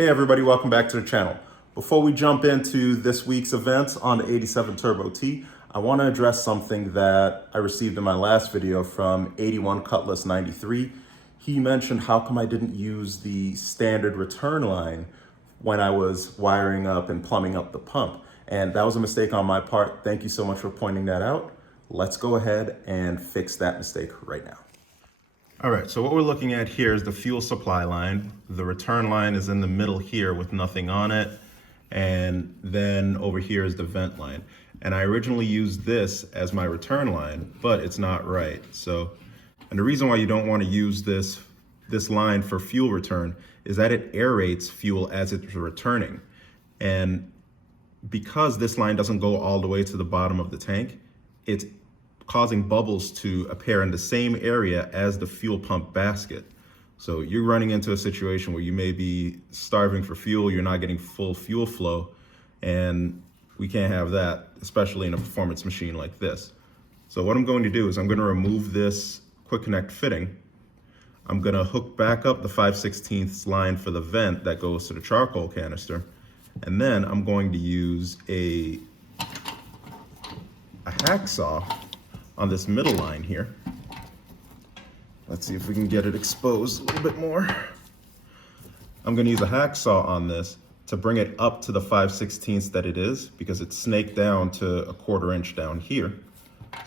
Hey everybody, welcome back to the channel. Before we jump into this week's events on the 87 Turbo T, I want to address something that I received in my last video from 81 Cutlass 93. He mentioned how come I didn't use the standard return line when I was wiring up and plumbing up the pump. And that was a mistake on my part. Thank you so much for pointing that out. Let's go ahead and fix that mistake right now. All right, so what we're looking at here is the fuel supply line. The return line is in the middle here with nothing on it. And then over here is the vent line. And I originally used this as my return line, but it's not right. And the reason why you don't want to use this line for fuel return is that it aerates fuel as it's returning. And because this line doesn't go all the way to the bottom of the tank, it's causing bubbles to appear in the same area as the fuel pump basket. So you're running into a situation where you may be starving for fuel, you're not getting full fuel flow, and we can't have that, especially in a performance machine like this. So what I'm going to do is I'm going to remove this quick connect fitting. I'm going to hook back up the 5/16 line for the vent that goes to the charcoal canister. And then I'm going to use a hacksaw on this middle line here. Let's see if we can get it exposed a little bit more. I'm going to use a hacksaw on this to bring it up to the 5/16 that it is, because it's snaked down to a 1/4 inch down here.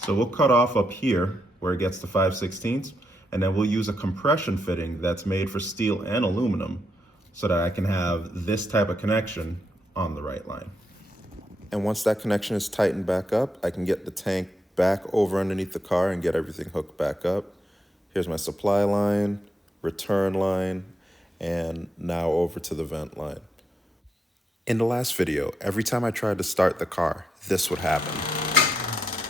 So we'll cut off up here where it gets to 5/16, and then we'll use a compression fitting that's made for steel and aluminum so that I can have this type of connection on the right line. And once that connection is tightened back up, I can get the tank back over underneath the car and get everything hooked back up. Here's my supply line, return line, and now over to the vent line. In the last video, every time I tried to start the car, this would happen.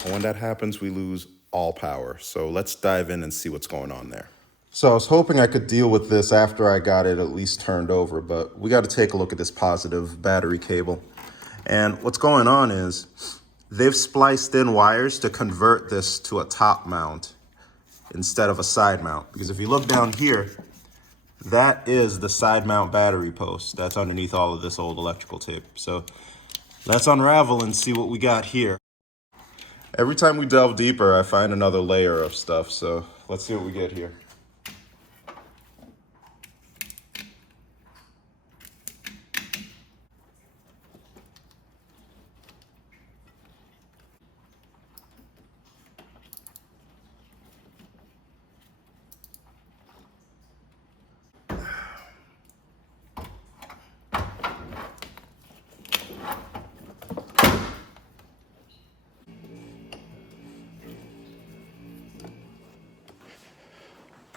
And when that happens, we lose all power. So let's dive in and see what's going on there. So I was hoping I could deal with this after I got it at least turned over, but we got to take a look at this positive battery cable. And what's going on is they've spliced in wires to convert this to a top mount instead of a side mount. Because if you look down here, that is the side mount battery post that's underneath all of this old electrical tape. So let's unravel and see what we got here. Every time we delve deeper, I find another layer of stuff. So let's see what we get here.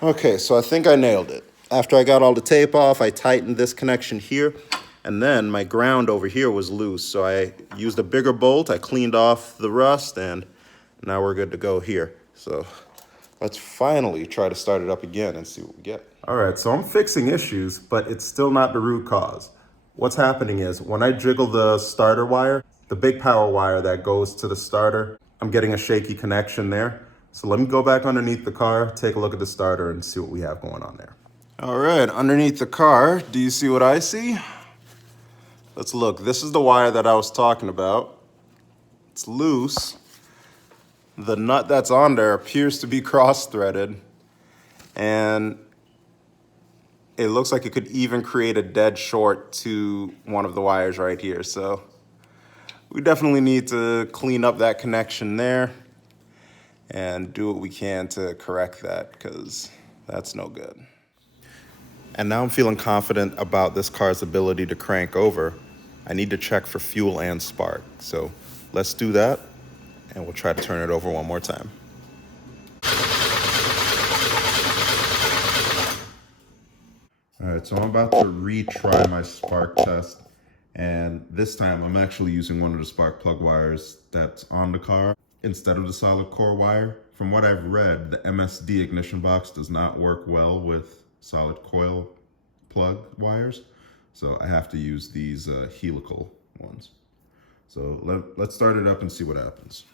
Okay, so I think I nailed it. After I got all the tape off, I tightened this connection here, and then my ground over here was loose. So I used a bigger bolt, I cleaned off the rust, and now we're good to go here. So let's finally try to start it up again and see what we get. All right, so I'm fixing issues, but it's still not the root cause. What's happening is when I jiggle the starter wire, the big power wire that goes to the starter, I'm getting a shaky connection there. So let me go back underneath the car, take a look at the starter, and see what we have going on there. All right, underneath the car, do you see what I see? Let's look. This is the wire that I was talking about. It's loose. The nut that's on there appears to be cross-threaded, and it looks like it could even create a dead short to one of the wires right here. So we definitely need to clean up that connection there and do what we can to correct that, because that's no good. And now I'm feeling confident about this car's ability to crank over. I need to check for fuel and spark. So let's do that, and we'll try to turn it over one more time. All right, so I'm about to retry my spark test. And this time I'm actually using one of the spark plug wires that's on the car instead of the solid core wire. From what I've read, the MSD ignition box does not work well with solid coil plug wires. So I have to use these helical ones. So let's start it up and see what happens.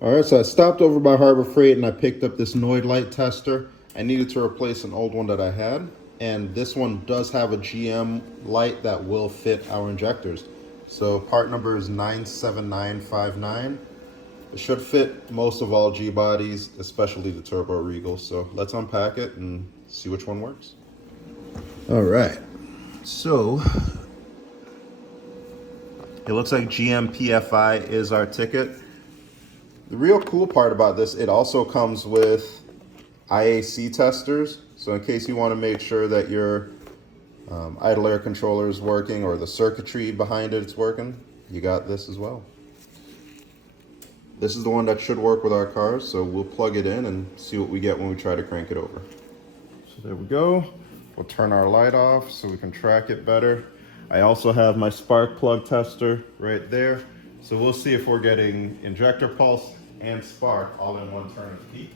All right, so I stopped over by Harbor Freight and I picked up this Noid light tester, I needed to replace an old one that I had, and this one does have a GM light that will fit our injectors. So part number is 97959. It should fit most of all G bodies, especially the Turbo Regal. So let's unpack it and see which one works. All right, so it looks like GM PFI is our ticket. The real cool part about this, it also comes with IAC testers. So in case you want to make sure that your idle air controller is working or the circuitry behind it is working, you got this as well. This is the one that should work with our cars, so we'll plug it in and see what we get when we try to crank it over. So there we go. We'll turn our light off so we can track it better. I also have my spark plug tester right there. So we'll see if we're getting injector pulse and spark all in one turn of the key.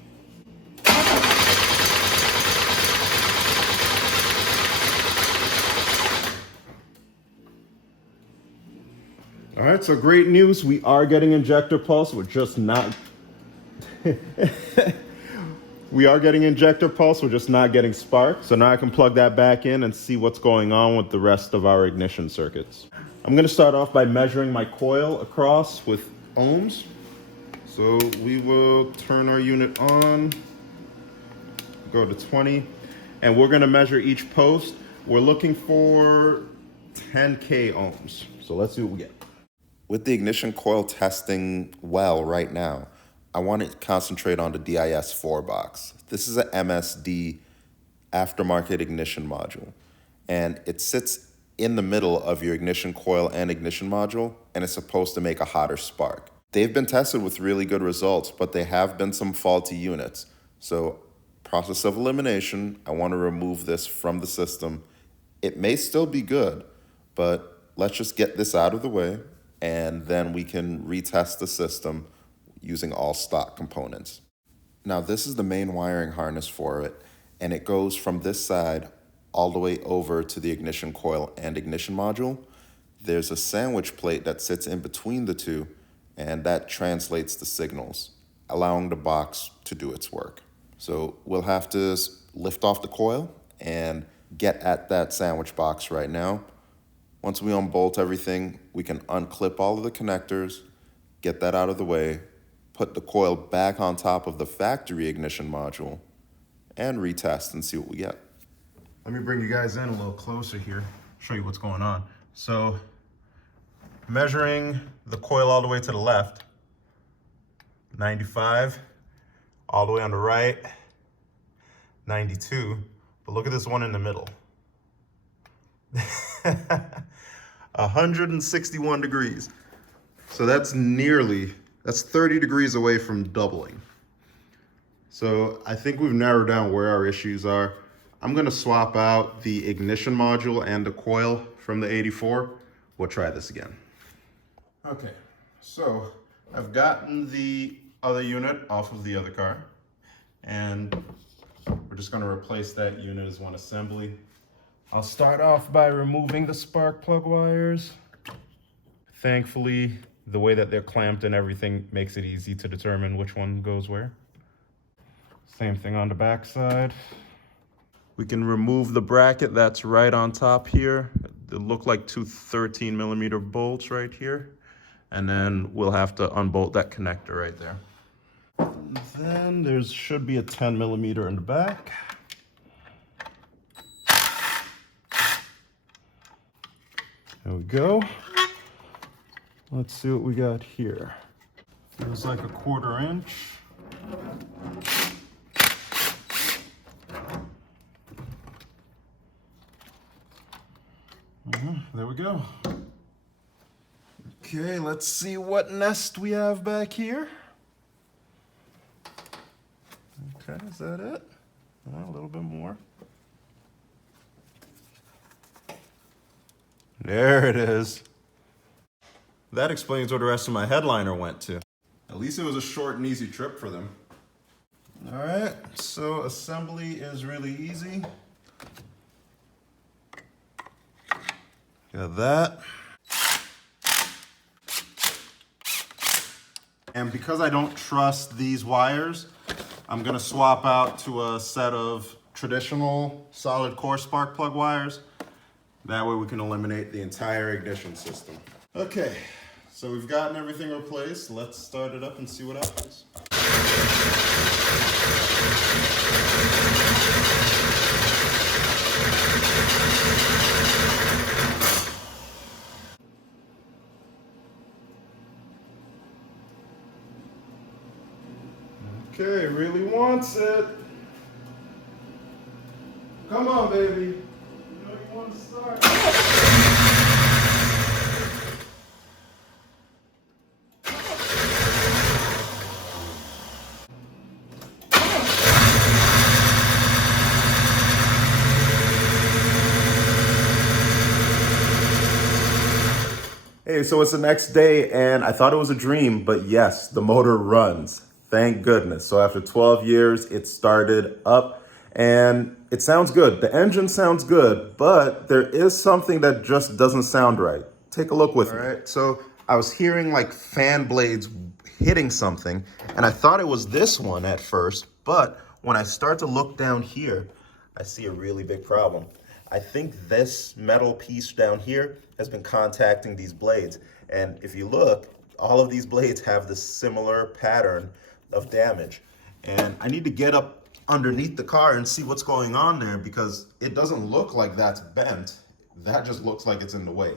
All right, so great news. We are getting injector pulse. We're just not... We are getting injector pulse. We're just not getting spark. So now I can plug that back in and see what's going on with the rest of our ignition circuits. I'm going to start off by measuring my coil across with ohms. So we will turn our unit on, go to 20, and we're going to measure each post. We're looking for 10K ohms. So let's see what we get. With the ignition coil testing well right now, I want to concentrate on the DIS4 box. This is an MSD aftermarket ignition module, and it sits in the middle of your ignition coil and ignition module, and it's supposed to make a hotter spark. They've been tested with really good results, but there have been some faulty units. So, process of elimination, I want to remove this from the system. It may still be good, but let's just get this out of the way, and then we can retest the system using all stock components. Now, this is the main wiring harness for it, and it goes from this side all the way over to the ignition coil and ignition module. There's a sandwich plate that sits in between the two, and that translates the signals, allowing the box to do its work. So we'll have to lift off the coil and get at that sandwich box right now. Once we unbolt everything, we can unclip all of the connectors, get that out of the way, put the coil back on top of the factory ignition module, and retest and see what we get. Let me bring you guys in a little closer here, show you what's going on. So, measuring the coil all the way to the left, 95, all the way on the right, 92, but look at this one in the middle. 161 degrees. So that's 30 degrees away from doubling. So I think we've narrowed down where our issues are. I'm gonna swap out the ignition module and the coil from the 84. We'll try this again. Okay, so I've gotten the other unit off of the other car, and we're just gonna replace that unit as one assembly. I'll start off by removing the spark plug wires. Thankfully, the way that they're clamped and everything makes it easy to determine which one goes where. Same thing on the back side. We can remove the bracket that's right on top here. They look like two 13mm bolts right here. And then we'll have to unbolt that connector right there. And then there should be a 10mm in the back. There we go. Let's see what we got here. Feels like a 1/4 inch. There we go. Okay, let's see what nest we have back here. Okay, is that it? A little bit more. There it is. That explains where the rest of my headliner went to. At least it was a short and easy trip for them. All right, so assembly is really easy. Got that. And because I don't trust these wires, I'm gonna swap out to a set of traditional solid core spark plug wires. That way we can eliminate the entire ignition system. Okay, so we've gotten everything replaced. Let's start it up and see what happens. Okay, really wants it. Come on, baby. You know you want to start. Hey, so it's the next day and I thought it was a dream, but yes, the motor runs. Thank goodness. So after 12 years, it started up and it sounds good. The engine sounds good, but there is something that just doesn't sound right. Take a look with me. All right, so I was hearing like fan blades hitting something and I thought it was this one at first, but when I start to look down here, I see a really big problem. I think this metal piece down here has been contacting these blades. And if you look, all of these blades have this similar pattern of damage. And I need to get up underneath the car and see what's going on there because it doesn't look like that's bent. That just looks like it's in the way.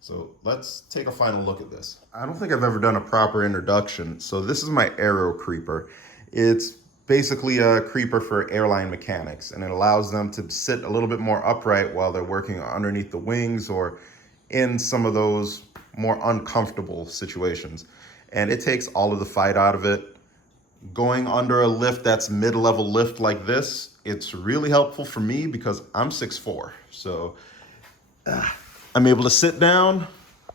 So let's take a final look at this. I don't think I've ever done a proper introduction. So this is my Aero Creeper. It's basically a creeper for airline mechanics, and it allows them to sit a little bit more upright while they're working underneath the wings or in some of those more uncomfortable situations. And it takes all of the fight out of it. Going under a lift that's mid-level lift like this, it's really helpful for me because I'm 6'4". So I'm able to sit down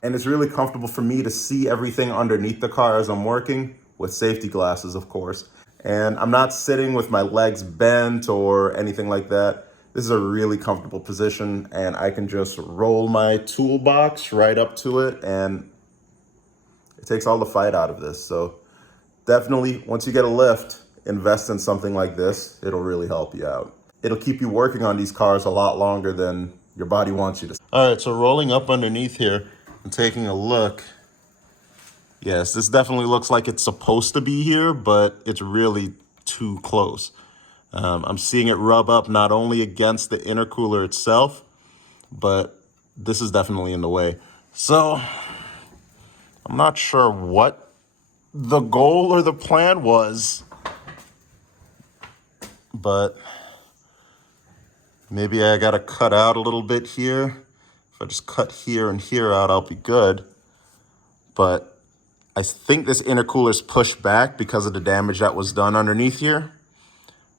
and it's really comfortable for me to see everything underneath the car as I'm working, with safety glasses, of course. And I'm not sitting with my legs bent or anything like that. This is a really comfortable position and I can just roll my toolbox right up to it and it takes all the fight out of this. So definitely, once you get a lift, invest in something like this. It'll really help you out. It'll keep you working on these cars a lot longer than your body wants you to. All right, so rolling up underneath here and taking a look. Yes, this definitely looks like it's supposed to be here, but it's really too close. I'm seeing it rub up not only against the intercooler itself, but this is definitely in the way. So I'm not sure what the goal or the plan was, but maybe I gotta cut out a little bit here. If I just cut here and here out, I'll be good. But I think this intercooler's pushed back because of the damage that was done underneath here.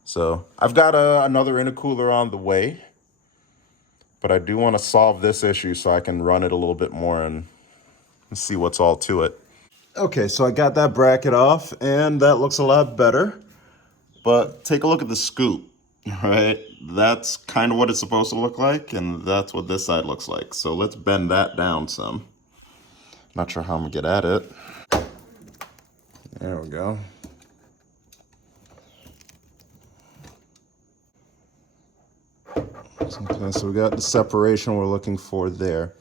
So I've got another intercooler on the way, but I do want to solve this issue so I can run it a little bit more and see what's all to it. Okay, so I got that bracket off and that looks a lot better, but take a look at the scoop, right? That's kind of what it's supposed to look like, and that's what this side looks like. So let's bend that down some. Not sure how I'm gonna get at it. There we go. Okay, so we got the separation we're looking for there.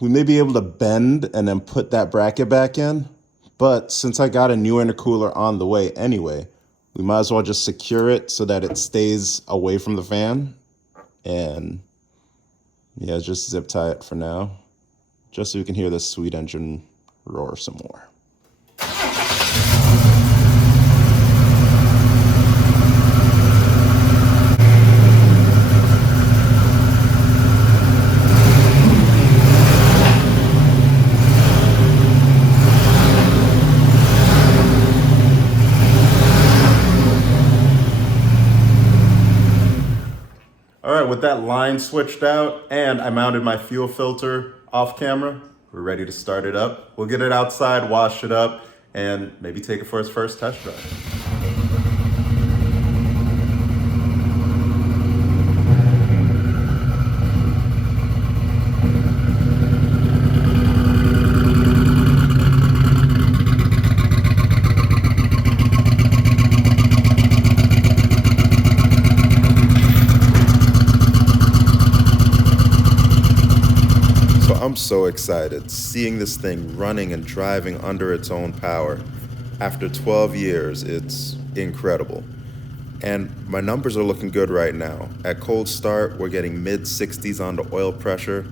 We may be able to bend and then put that bracket back in, but since I got a new intercooler on the way anyway, we might as well just secure it so that it stays away from the fan. And yeah, just zip tie it for now, just so you can hear this sweet engine roar some more. All right, with that line switched out and I mounted my fuel filter off camera, we're ready to start it up. We'll get it outside, wash it up, and maybe take it for its first test drive. I'm so excited seeing this thing running and driving under its own power. After 12 years, it's incredible. And my numbers are looking good right now. At cold start, we're getting mid 60s on the oil pressure,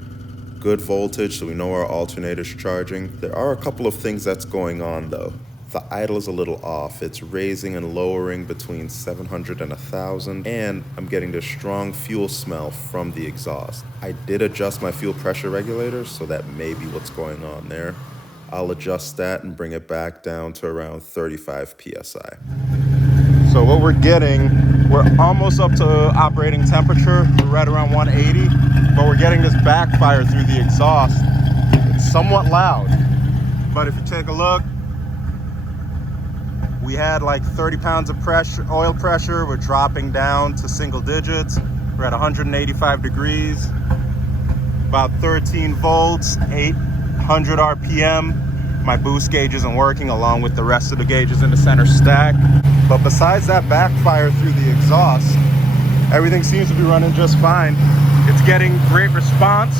good voltage, so we know our alternator's charging. There are a couple of things that's going on though. The idle is a little off. It's raising and lowering between 700 and 1,000, and I'm getting this strong fuel smell from the exhaust. I did adjust my fuel pressure regulator, so that may be what's going on there. I'll adjust that and bring it back down to around 35 PSI. So what we're getting, we're almost up to operating temperature. We're right around 180, but we're getting this backfire through the exhaust. It's somewhat loud, but if you take a look, we had like 30 pounds of pressure, oil pressure. We're dropping down to single digits. We're at 185 degrees, about 13 volts, 800 RPM. My boost gauge isn't working along with the rest of the gauges in the center stack. But besides that backfire through the exhaust, everything seems to be running just fine. It's getting great response.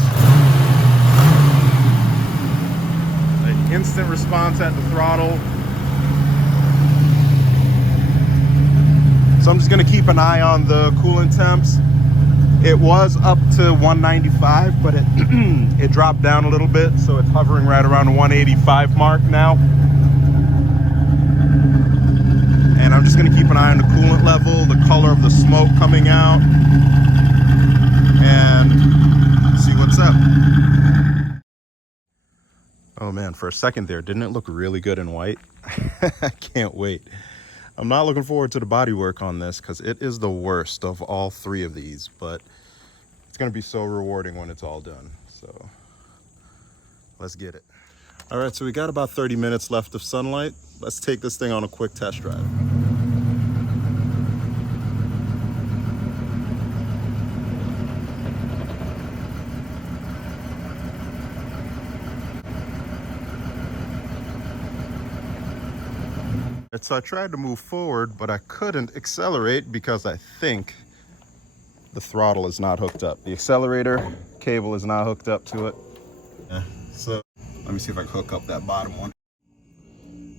An instant response at the throttle. So I'm just gonna keep an eye on the coolant temps. It was up to 195, but it dropped down a little bit, so it's hovering right around the 185 mark now. And I'm just gonna keep an eye on the coolant level, the color of the smoke coming out, and see what's up. Oh man, for a second there, didn't it look really good in white? I can't wait. I'm not looking forward to the bodywork on this because it is the worst of all three of these, but it's going to be so rewarding when it's all done. So let's get it. All right, so we got about 30 minutes left of sunlight. Let's take this thing on a quick test drive. So I tried to move forward, but I couldn't accelerate because I think the throttle is not hooked up. The accelerator cable is not hooked up to it. Yeah, so let me see if I can hook up that bottom one.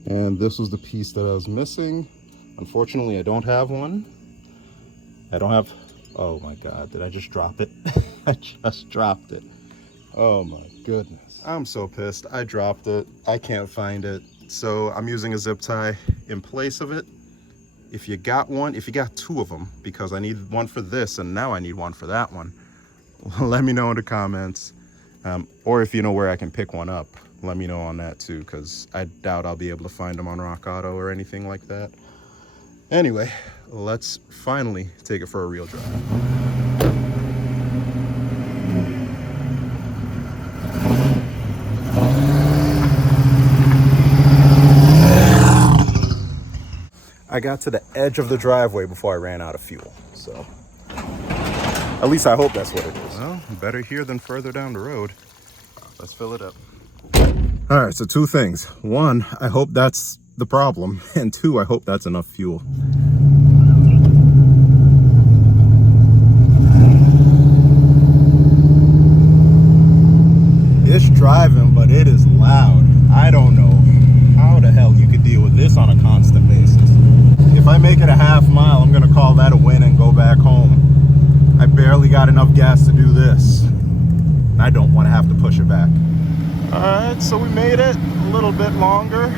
And this was the piece that I was missing. Unfortunately, I don't have one. I don't have, oh my God, did I just drop it? I just dropped it. Oh my goodness. I'm so pissed. I dropped it. I can't find it. So I'm using a zip tie in place of it. If you got one, if you got two of them, because I need one for this and now I need one for that one, let me know in the comments. Or if you know where I can pick one up, let me know on that too, because I doubt I'll be able to find them on Rock Auto or anything like that. Anyway, let's finally take it for a real drive. I got to the edge of the driveway before I ran out of fuel, so at least I hope that's what it is. Well, better here than further down the road. Let's fill it up. All right, so two things. One, I hope that's the problem, and two, I hope that's enough fuel. It's driving, but it is loud. I don't know how the hell you could deal with this on a constant basis. If I make it a half mile, I'm gonna call that a win and go back home. I barely got enough gas to do this. I don't want to have to push it back. All right, so we made it a little bit longer.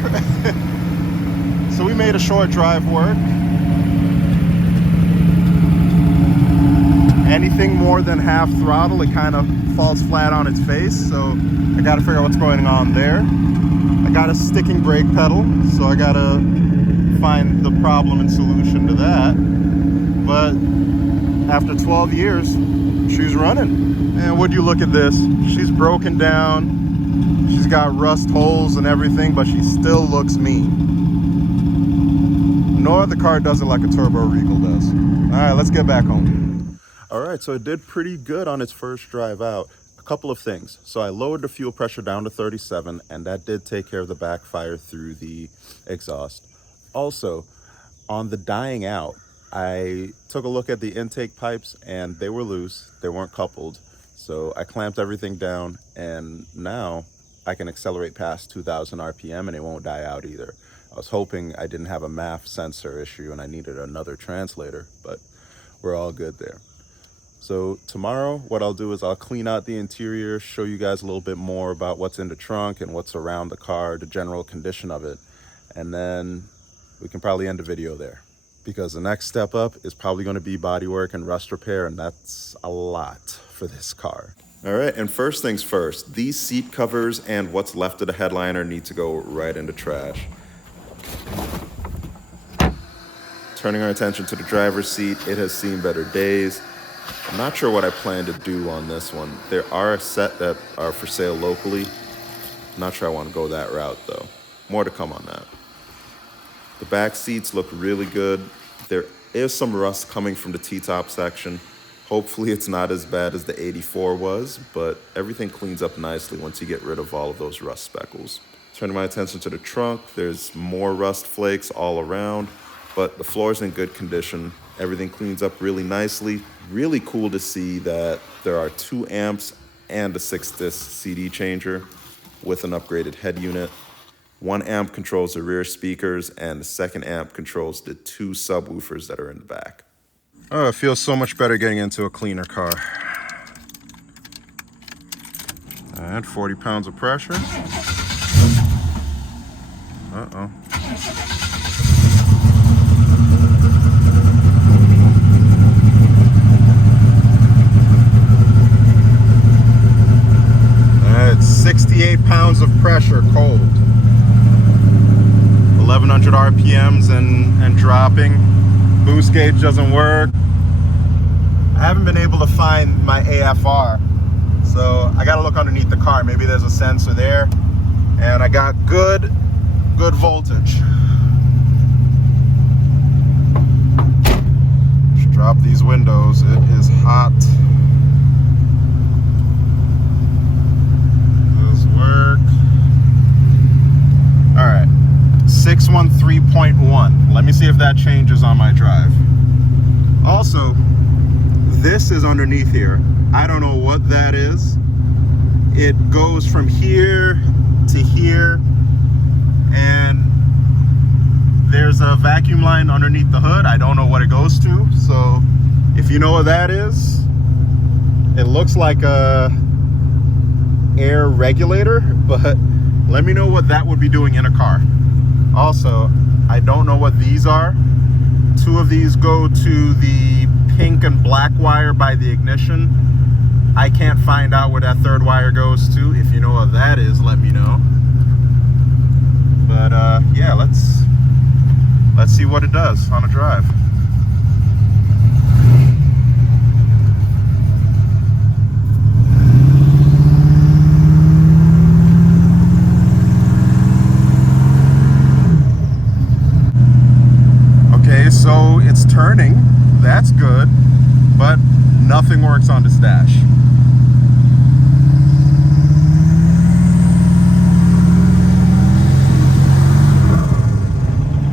So we made a short drive work. Anything more than half throttle, it kind of falls flat on its face. So I got to figure out what's going on there. I got a sticking brake pedal, so I got to find the problem and solution to that. But after 12 years, she's running. And would you look at this? She's broken down. She's got rust holes and everything, but she still looks mean. No other car does it like a Turbo Regal does. All right, let's get back home. All right, so it did pretty good on its first drive out. A couple of things. So I lowered the fuel pressure down to 37, and that did take care of the backfire through the exhaust. Also, on the dying out, I took a look at the intake pipes and they were loose. They weren't coupled. So I clamped everything down, and now I can accelerate past 2000 RPM and it won't die out either. I was hoping I didn't have a MAF sensor issue and I needed another translator, but we're all good there. So tomorrow, what I'll do is I'll clean out the interior, show you guys a little bit more about what's in the trunk and what's around the car, the general condition of it. And then we can probably end the video there, because the next step up is probably going to be bodywork and rust repair, and that's a lot for this car. All right, and first things first, these seat covers and what's left of the headliner need to go right in the trash. Turning our attention to the driver's seat, it has seen better days. I'm not sure what I plan to do on this one. There are a set that are for sale locally. I'm not sure I want to go that route though. More to come on that. The back seats look really good. There is some rust coming from the T-top section. Hopefully it's not as bad as the 84 was, but everything cleans up nicely once you get rid of all of those rust speckles. Turning my attention to the trunk, there's more rust flakes all around, but the floor's in good condition. Everything cleans up really nicely. Really cool to see that there are 2 amps and a 6-disc CD changer with an upgraded head unit. 1 amp controls the rear speakers, and the 2nd amp controls the 2 subwoofers that are in the back. Oh, it feels so much better getting into a cleaner car. And 40 pounds of pressure. Uh-oh. It's 68 pounds of pressure cold. 1100 RPMs and dropping. Boost gauge doesn't work. I haven't been able to find my AFR, so I gotta look underneath the car. Maybe there's a sensor there. And I got good voltage. Just drop these windows. It is hot. Does work. All right. 613.1. Let me see if that changes on my drive. Also, this is underneath here. I don't know what that is. It goes from here to here, and there's a vacuum line underneath the hood. I don't know what it goes to. So if you know what that is, it looks like a air regulator, but let me know what that would be doing in a car. Also, I don't know what these are. 2 of these go to the pink and black wire by the ignition. I can't find out where that 3rd wire goes to. If you know what that is, let me know. But yeah, let's see what it does on a drive. So it's turning, that's good, but nothing works on this dash.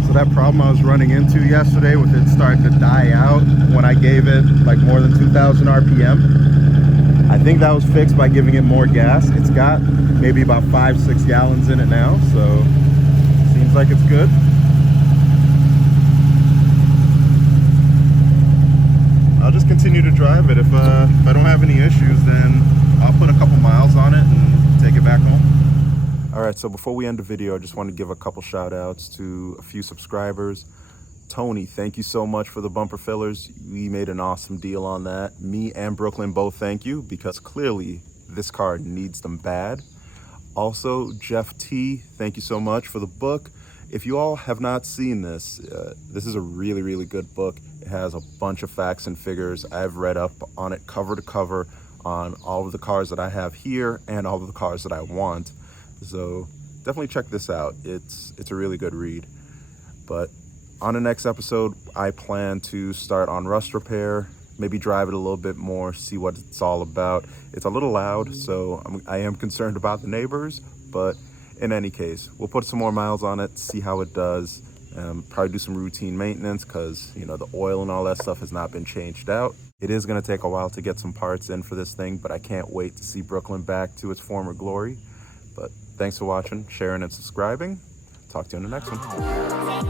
So that problem I was running into yesterday with it starting to die out when I gave it like more than 2000 RPM, I think that was fixed by giving it more gas. It's got maybe about 5-6 gallons in it now, so seems like it's good. I'll just continue to drive it. If I don't have any issues, then I'll put a couple miles on it and take it back home. All right, so before we end the video, I just want to give a couple shout outs to a few subscribers. Tony, thank you so much for the bumper fillers. We made an awesome deal on that. Me and Brooklyn both thank you, because clearly this car needs them bad. Also, Jeff T, thank you so much for the book. If you all have not seen this, this is a really, really good book. It has a bunch of facts and figures. I've read up on it cover to cover on all of the cars that I have here and all of the cars that I want. So definitely check this out. It's a really good read. But on the next episode, I plan to start on rust repair, maybe drive it a little bit more, see what it's all about. It's a little loud, so I am concerned about the neighbors, but in any case, we'll put some more miles on it, see how it does, Probably do some routine maintenance because, you know, the oil and all that stuff has not been changed out. It is going to take a while to get some parts in for this thing, but I can't wait to see Brooklyn back to its former glory. But thanks for watching, sharing, and subscribing. Talk to you in the next one.